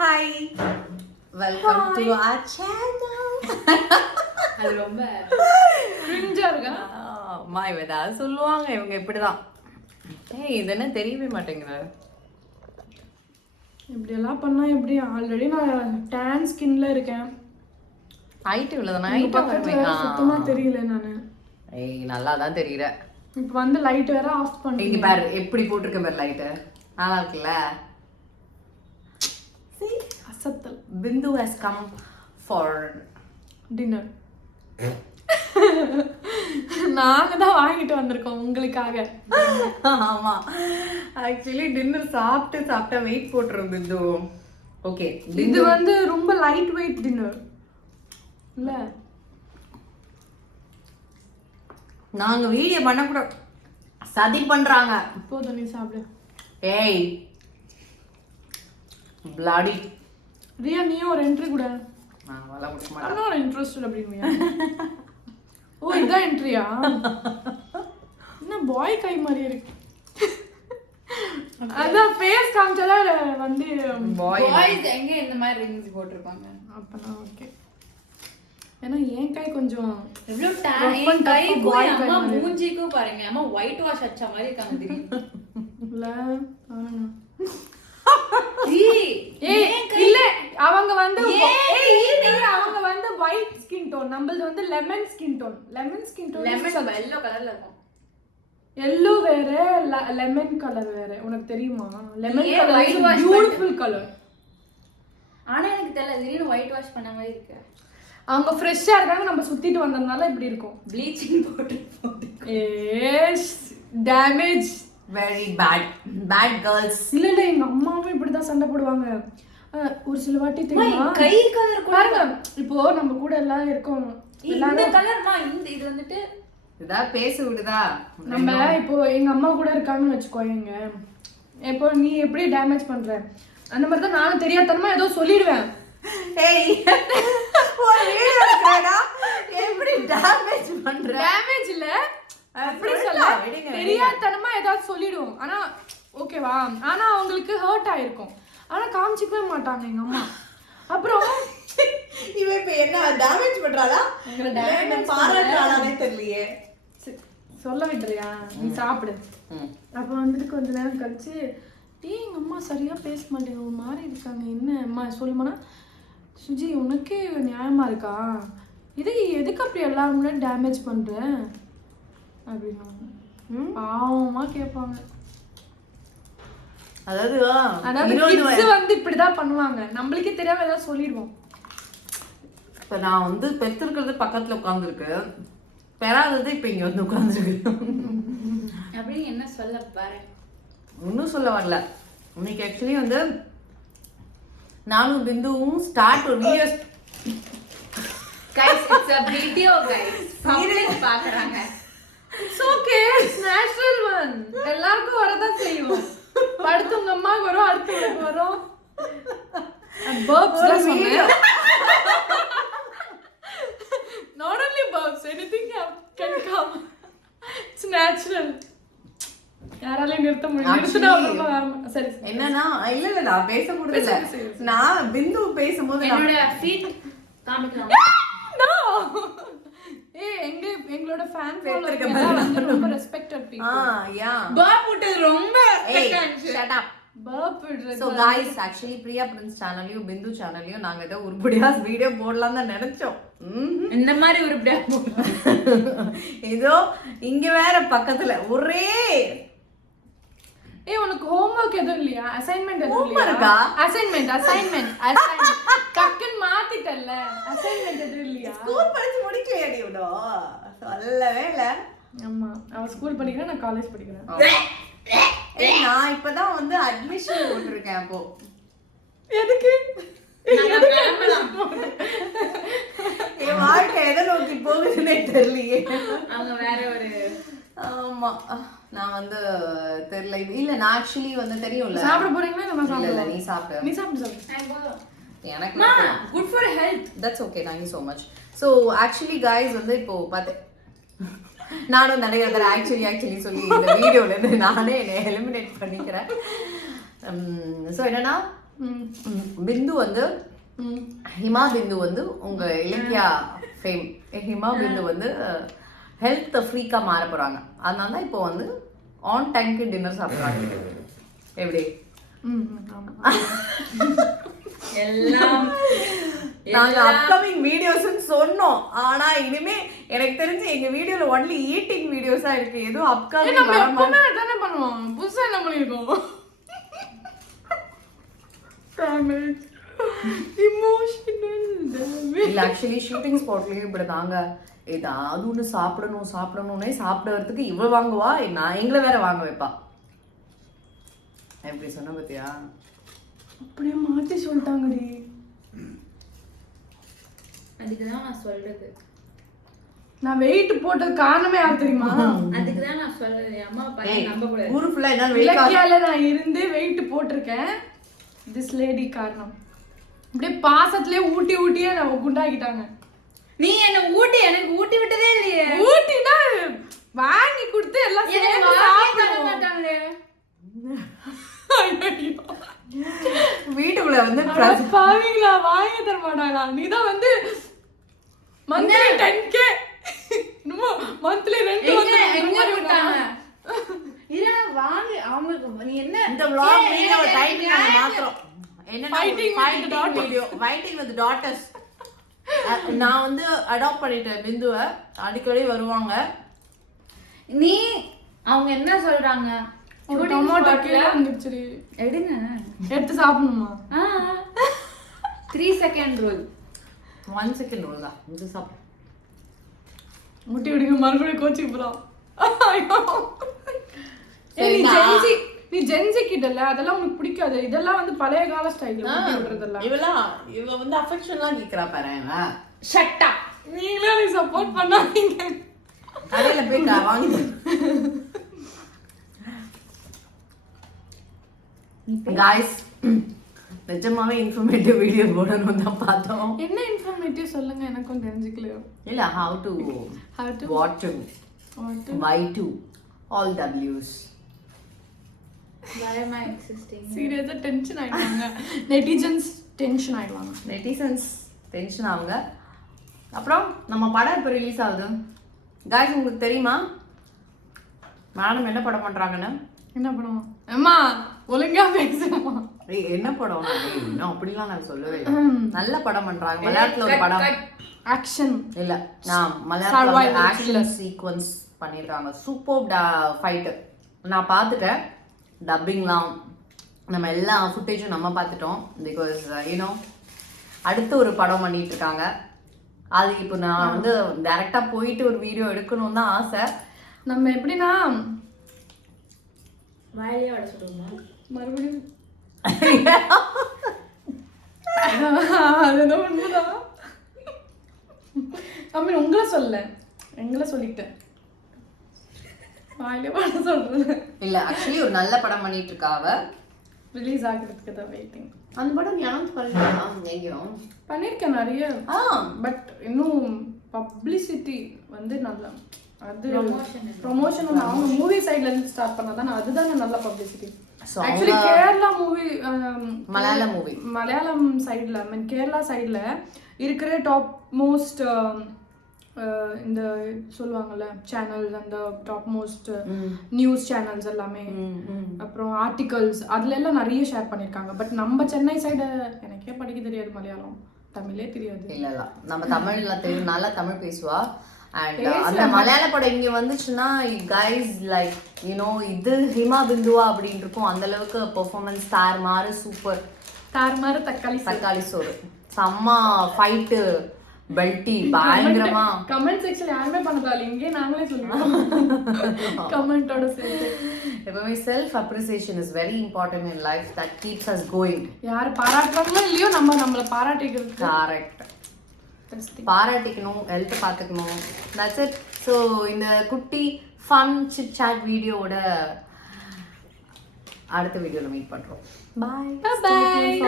Hi, welcome to our channel. அது ரொம்ப கிரிஞ்சா இருக்கா? அம்மா இவ ஏதாவது சொல்லுவாங்க, இவங்க இப்படிதான். ஏய், இது என்ன தெரியவே மாட்டேங்குது. இப்படியெல்லாம் பண்ணா எப்படி? ஆல்ரெடி நான் டேன் ஸ்கின்ல இருக்கேன். ஹைட் இவ்வளவுதானா? உங்க ஹைட்டா பக்கத்துல வேற சுத்தமா தெரியல நானு. ஏய், நல்லா தான் தெரியுற. இப்ப வந்து லைட் வேற ஆஃப் இங்க பண்ணீங்க. பாரு எப்படி போட்டிருக்க பாரு லைட். நல்லா இருக்குல்ல? See, அசத்தல். Bindu has come for dinner. நாங்க தான் வாங்கிட்டு வந்திருக்கோம் உங்களுக்காக. ஆமா, ஆக்சுவலி டின்னர் சாப்பிட்டா வெயிட் போட்டுரும் பிந்து. ஓகே, இது வந்து ரொம்ப லைட் வெயிட் டின்னர் இல்ல. நாங்க வீடியோ பண்ண கூட சதி பண்றாங்க. போதும், நீ சாப்பிடு. ஏய் பிளாடி, ரியா நீயும் ஒரு என்ட்ரி கூட. நான் வள கொடுக்க மாட்டேன். அதான் ஒரு இன்ட்ரெஸ்ட் அப்படின்னுயா. ஓ, இதான் என்ட்ரியா? என்ன பாய் கை மாதிரி இருக்கு. அதான் ஃபேஸ் காமிச்சதா வந்து பாய்ஸ் எங்க இந்த மாதிரி ரிங்ஸ் போட்டுருப்பாங்க. அப்பனா ஓகே. ஏன்னா என் கை கொஞ்சம் எவ்வளவு டேன் கை போய் அம்மா மூஞ்சிக்கும் பாருங்க. அம்மா ஒயிட் வாஷ் அடிச்ச மாதிரி இருக்காங்க திடீர்னு. இல்ல ஏய் இல்ல அவங்க வந்து அவங்க வந்து ஒயிட் ஸ்கின் டோன், நம்மளது வந்து lemon skin tone. Lemon skin tone lemon yellow கலர்ல இருக்கும். எல்லோ வேற, லெமன் கலர் வேற. உனக்கு தெரியுமா? லெமன் ஏன் colour white wash beautiful colour. ஆனா எனக்கு தெரியல, திடீர்னு ஒயிட் வாஷ் பண்ண மாதிரி இருக்கு. அவங்க ஃப்ரெஷ்ஷா இருக்காங்க, நம்ம சுத்திட்டு வந்ததுனால இப்படி இருக்கும். ப்ளீச்சிங் போட்டு ash damage. Very bad girls. இல்ல எங்க அம்மாவும் இப்படிதான் சண்டை போடுவாங்க. ஒரு சில வாட்டி தெரியுமா, கை கலர் பாருங்க, இப்போ நம்ம கூட எல்லாம் இருக்கோம். இந்த கலர்மா இது வந்துட்டு இதா பேச விடுதா? நம்ம இப்போ எங்க அம்மா கூட இருக்காங்கன்னு வச்சுக்கோங்க. இப்போ நீ எப்படி டேமேஜ் பண்ற அந்த மாதிரி தான் நானும் தெரியாதனமா ஏதோ சொல்லிடுவேன். ஏய், ஒரு வீடியோ எடுக்கறடா, எப்படி டேமேஜ் பண்ற? டேமேஜ் இல்ல, அப்படி சொல்ல தெரியாதனமா ஏதாவது சொல்லிடுவோம். ஆனா ஓகேவா, ஆனா அவங்களுக்கு ஹர்ட் ஆயிருக்கும். ஆனா காமிச்சிக்கவே மாட்டாங்க எங்க அம்மா. அப்புறம் இவ இப்ப என்ன டேமேஜ் பண்றாளா? டேமேஜ் பாராட்டறாளானே தெரியலையே. சொல்ல விட்டுறியா? நீ சாப்பிடு. அப்ப வந்துட்டு கொஞ்ச நேரம் கழிச்சு, எங்க அம்மா சரியா பேச மாட்டேங்க, ஒரு மாதிரி இருக்காங்க. என்ன அம்மா சொல்லுமானா, சுஜி உனக்கே நியாயமா இருக்கா? எதுக்கு அப்படி எல்லாரும் முன்னாடி டேமேஜ் பண்ற அப்படின்னு பாவமா கேட்பாங்க. அதாவது கிட்ஸ் வந்து இப்படிதான் பண்ணுவாங்க. நம்மளுக்கே தெரியாம ஏதாவது சொல்லிடுவோம். இப்ப நான் வந்து பெத்திருக்கிறது பக்கத்துல உட்கார்ந்துருக்கு, பெறாதது இப்ப இங்க வந்து உட்கார்ந்துருக்கு. அப்படின்னு என்ன சொல்ல பாரு. ஒன்னும் சொல்ல வரல. இன்னைக்கு ஆக்சுவலி வந்து நானும் பிந்துவும் ஸ்டார்ட் ஒரு video. guys, it's a video guys. Public பாக்குறாங்க. It's okay, it's natural one. எல்லாருக்கும் வரதான் செய்யும். அடுத்து உங்க அம்மாக்கு வரும், அடுத்து உனக்கு வரும். Burps தான் சொன்னேன். Not only burps, anything can come. It's natural. யாராலையும் நிறுத்த முடியும். சரி என்னன்னா இல்ல நான் பேச முடியல. நான் பிந்து பேசும்போது என்னோட ஃபீட் காமிக்கலாம். No. எங்களோட ஃபேன் ஃபாலோவர்ஸ் வந்து ரொம்ப ரெஸ்பெக்டட் பீப்பிள். யா பர்ப் விட்டது ரொம்ப ரெஸ்பெக்ட். Shut up. பர்ப் விடுறது. So guys, actually Priya Prince சேனலையும் பிந்து சேனலையும் நாங்க ஏதோ உருப்படியா வீடியோ போடலாம் தான் நினைச்சோம். இந்த மாதிரி உருப்படியா இதோ இங்க வேற பக்கத்துல ஒரே. உனக்கு ஹோம்வொர்க் எதுவும் இல்லையா? அசைன்மென்ட் எதுவும் இல்லையா? இருக்கா? அசைன்மென்ட் டக்குன்னு மாத்திட்டல்ல. அசைன்மென்ட் எதுவும் இல்லையா? ஸ்கூல் படிச்சு முடிக்கலையா நீ? உடோ சொல்லவே இல்ல. ஆமா, அவ ஸ்கூல் படிக்கிறா, நான் காலேஜ் படிக்கிறேன். ஏய், நான் இப்பதான் வந்து அட்மிஷன் போட்டுருக்கேன். அப்போ எதுக்கு? என் வாழ்க்கை எதை நோக்கி போகுதுன்னே தெரியலையே. அவங்க வேற ஒரு ஆமா, நான் வந்து தெரியல. இல்ல நான் ஆக்சுவலி வந்து தெரியும்ல. சாப்பிட போறீங்களா? நம்ம சாப்பிடலாம். இல்ல நீ சாப்பிடு. நீ சாப்பிடு. எனக்கு good for health. That's okay, thank you so much. So actually guys வந்து இப்போ பார்த்தேன், நானும் நிறைய தடவை ஆக்சுவலி சொல்லி இந்த வீடியோல இருந்து நானே என்னை எலிமினேட் பண்ணிக்கிறேன். ஸோ என்னன்னா பிந்து வந்து ஹிமா பிந்து வந்து உங்க இலக்கியா ஃபேம் ஹிமா பிந்து வந்து ஹெல்த் ஃப்ரீக்கா மாற போறாங்க. அதனால தான் இப்போ வந்து ஆன் டைம்க்கு டின்னர் சாப்பிடுறாங்க. எப்படி எல்லாம் நாங்க அப்கமிங் வீடியோஸ்னு சொன்னோம். ஆனா இனிமே எனக்கு தெரிஞ்சு எங்க வீடியோல ஒன்லி ஈட்டிங் வீடியோஸா இருக்கு. எதுவும் அப்கமிங் எப்பவுமே அதானே பண்ணுவோம். புதுசா என்ன பண்ணிருக்கோம்? இல்ல ஆக்சுவலி ஷூட்டிங் ஸ்பாட்லயும் இப்படிதாங்க. ஏதாவது ஒண்ணு சாப்பிடணும்னே சாப்பிடுறதுக்கு இவ்வளவு வாங்குவா. நான் எங்களை வேற வாங்க வைப்பா. எப்படி சொன்ன பத்தியா? அப்படியே மாத்தி சொல்லிட்டாங்கடி. அதுக்குதான் நான் சொல்றது. நான் வெயிட் போட்டது காரணமே யார் தெரியுமா? அதுக்குதான் நான் சொல்றது. அம்மா பையன் நம்ப கூடாது. ஊரு ஃபுல்லா என்ன இலக்கியால நான் இருந்து வெயிட் போட்டிருக்கேன். திஸ் லேடி காரணம். அப்படியே பாசத்திலே ஊட்டியே நான் குண்டாக்கிட்டாங்க. நீ என்ன எனக்கு ஊட்டி விட்டதே இல்லையே. ஊட்டினா வாங்கி கொடுத்து எல்லாம் சேர்ந்து சாப்பிட மாட்டாங்களே. வீட்டுக்குள்ள வந்து பாவீங்களா வாங்கி தர மாட்டாங்களா? நீதான் வந்து மந்த்லி 10K மந்த்லி ரெண்ட் எங்க விட்டாங்க? இர வாங்க அவங்களுக்கு நீ என்ன இந்த vlog வீடியோ டைட்டில் நாங்க மாத்துறோம். என்ன ஃபைட்டிங் வித் டாட்டர்ஸ். நான் வந்து அடாப்ட் பண்ணிட்டேன் பிந்துவை. அடிக்கடி வருவாங்க. நீ அவங்க என்ன சொல்றாங்க? டொமேட்டோ கீழே வந்துருச்சு. எடுங்க எடுத்து சாப்பிடணுமா? 3 செகண்ட் ரூல். 1 செகண்ட் ரூல் தான். இது சாப்பிடு. முட்டி விடுங்க மறுபடியும் கோச்சிங் போலாம். நீ ஜென்சி கிட்டல அதெல்லாம் உனக்கு பிடிக்காது. இதெல்லாம் வந்து பழைய கால ஸ்டைல் விடுறதெல்லாம். இவ வந்து அஃபெக்ஷன்லாம் கேக்குறா பாரு. Shut up. நீங்களே எனக்கு சப்போர்ட் பண்ணாதீங்க. கடையில போய் வாங்கி गाइस நிஜமாவே இன்ஃபர்மேட்டிவ் வீடியோ போடணும் தான் பார்த்தோம். என்ன இன்ஃபர்மேட்டிவ் சொல்லுங்க எனக்கும் தெரிஞ்சுக்கல. இல்ல how to what to why to all w's. why am I existing? சீரியஸா டென்ஷன் ஆயிடுவாங்க. நெட்டிசன்ஸ் டென்ஷன் ஆயிடுவாங்க. டென்ஷன் ஆகுங்க. அப்புறம் நம்ம படம் இப்போ ரிலீஸ் ஆகுது. गाइस உங்களுக்கு தெரியுமா மேடம் என்ன படம் பண்றாங்கன்னு? என்ன படம்? அம்மா ஒழுங்கா பேசுமா. என்ன படம்? நான் அப்படிலாம் நான் சொல்லவே இல்லை. நல்ல படம் பண்றாங்க. மலையாளத்துல ஒரு படம் ஆக்ஷன் இல்ல நான் மலையாளத்துல ஆக்ஷன் சீக்வென்ஸ் பண்ணிருக்காங்க. சூப்பர் ஃபைட் நான் பார்த்துட்டேன். டப்பிங்லாம் நம்ம எல்லா ஃபுட்டேஜும் நம்ம பார்த்துட்டோம். பிகாஸ் யூனோ அடுத்து ஒரு படம் பண்ணிட்டு இருக்காங்க. அது இப்போ நான் வந்து டைரக்டா போயிட்டு ஒரு வீடியோ எடுக்கணும்னு தான் ஆசை. நம்ம எப்படின்னா வாயிலே வட சொல்லுவோமா மறுபடியும் அது உண்மைதான். அம்மி உங்களை சொல்ல எங்களை சொல்லிட்டேன். வாயிலே வட சொல்றது இல்ல ஆக்சுவலி ஒரு நல்ல படம் பண்ணிட்டு இருக்காவ. ரிலீஸ் ஆகிறதுக்கு தான் வெயிட்டிங். அந்த படம் அனௌன்ஸ் பண்ணிருக்காங்க. எங்கேயும் பண்ணிருக்கேன் நிறைய. பட் இன்னும் பப்ளிசிட்டி வந்து நல்லா அது ப்ரொமோஷன் அவங்க மூவி சைடுல இருந்து ஸ்டார்ட் பண்ணாதான் அதுதான் நல்ல publicity. Actually Kerala movie Malayalam சைடுல ஐ மீன் கேரளா சைடுல இருக்கிற டாப் மோஸ்ட் இந்த சொல்லுவாங்கல்ல சேனல்ஸ் அந்த டாப் மோஸ்ட் நியூஸ் சேனல்ஸ் எல்லாமே அப்புறம் ஆர்டிகல்ஸ் அதுல எல்லாம் நிறைய ஷேர் பண்ணிருக்காங்க. பட் நம்ம சென்னை சைடு எனக்கே படிக்க தெரியாது மலையாளம், தமிழே தெரியாது. இல்ல நம்ம தமிழ்ல தெரியும், நல்லா தமிழ் பேசுவா. அண்ட் அந்த மலையாள படம் இங்க வந்துச்சுன்னா கைஸ் லைக் யூனோ இது ஹிமா பிந்துவா அப்படின்னு இருக்கும். அந்த அளவுக்கு பெர்ஃபார்மன்ஸ் தார் மாறு சூப்பர். தார் மாறு தக்காளி சோறு செம்ம ஃபைட்டு பெல்ட்டி பயங்கரமா. கமெண்ட் செக்ஷன் யாருமே பண்ணதால இங்கே நாங்களே சொல்லுவோம் கமெண்டோட சேர்த்து. எப்பவுமே self appreciation is very important in life. That keeps as going. யார் பாராட்டுறாங்களோ இல்லையோ நம்மள பாராட்டிக்கிறது கரெக்ட். பாராட்டிக்கணும், ஹெல்த் பார்த்துக்கணும். That's it. ஸோ இந்த குட்டி ஃபன் சிட் சாட் வீடியோவோட அடுத்த வீடியோவில் மீட் பண்ணுறோம். பாய். பாய்.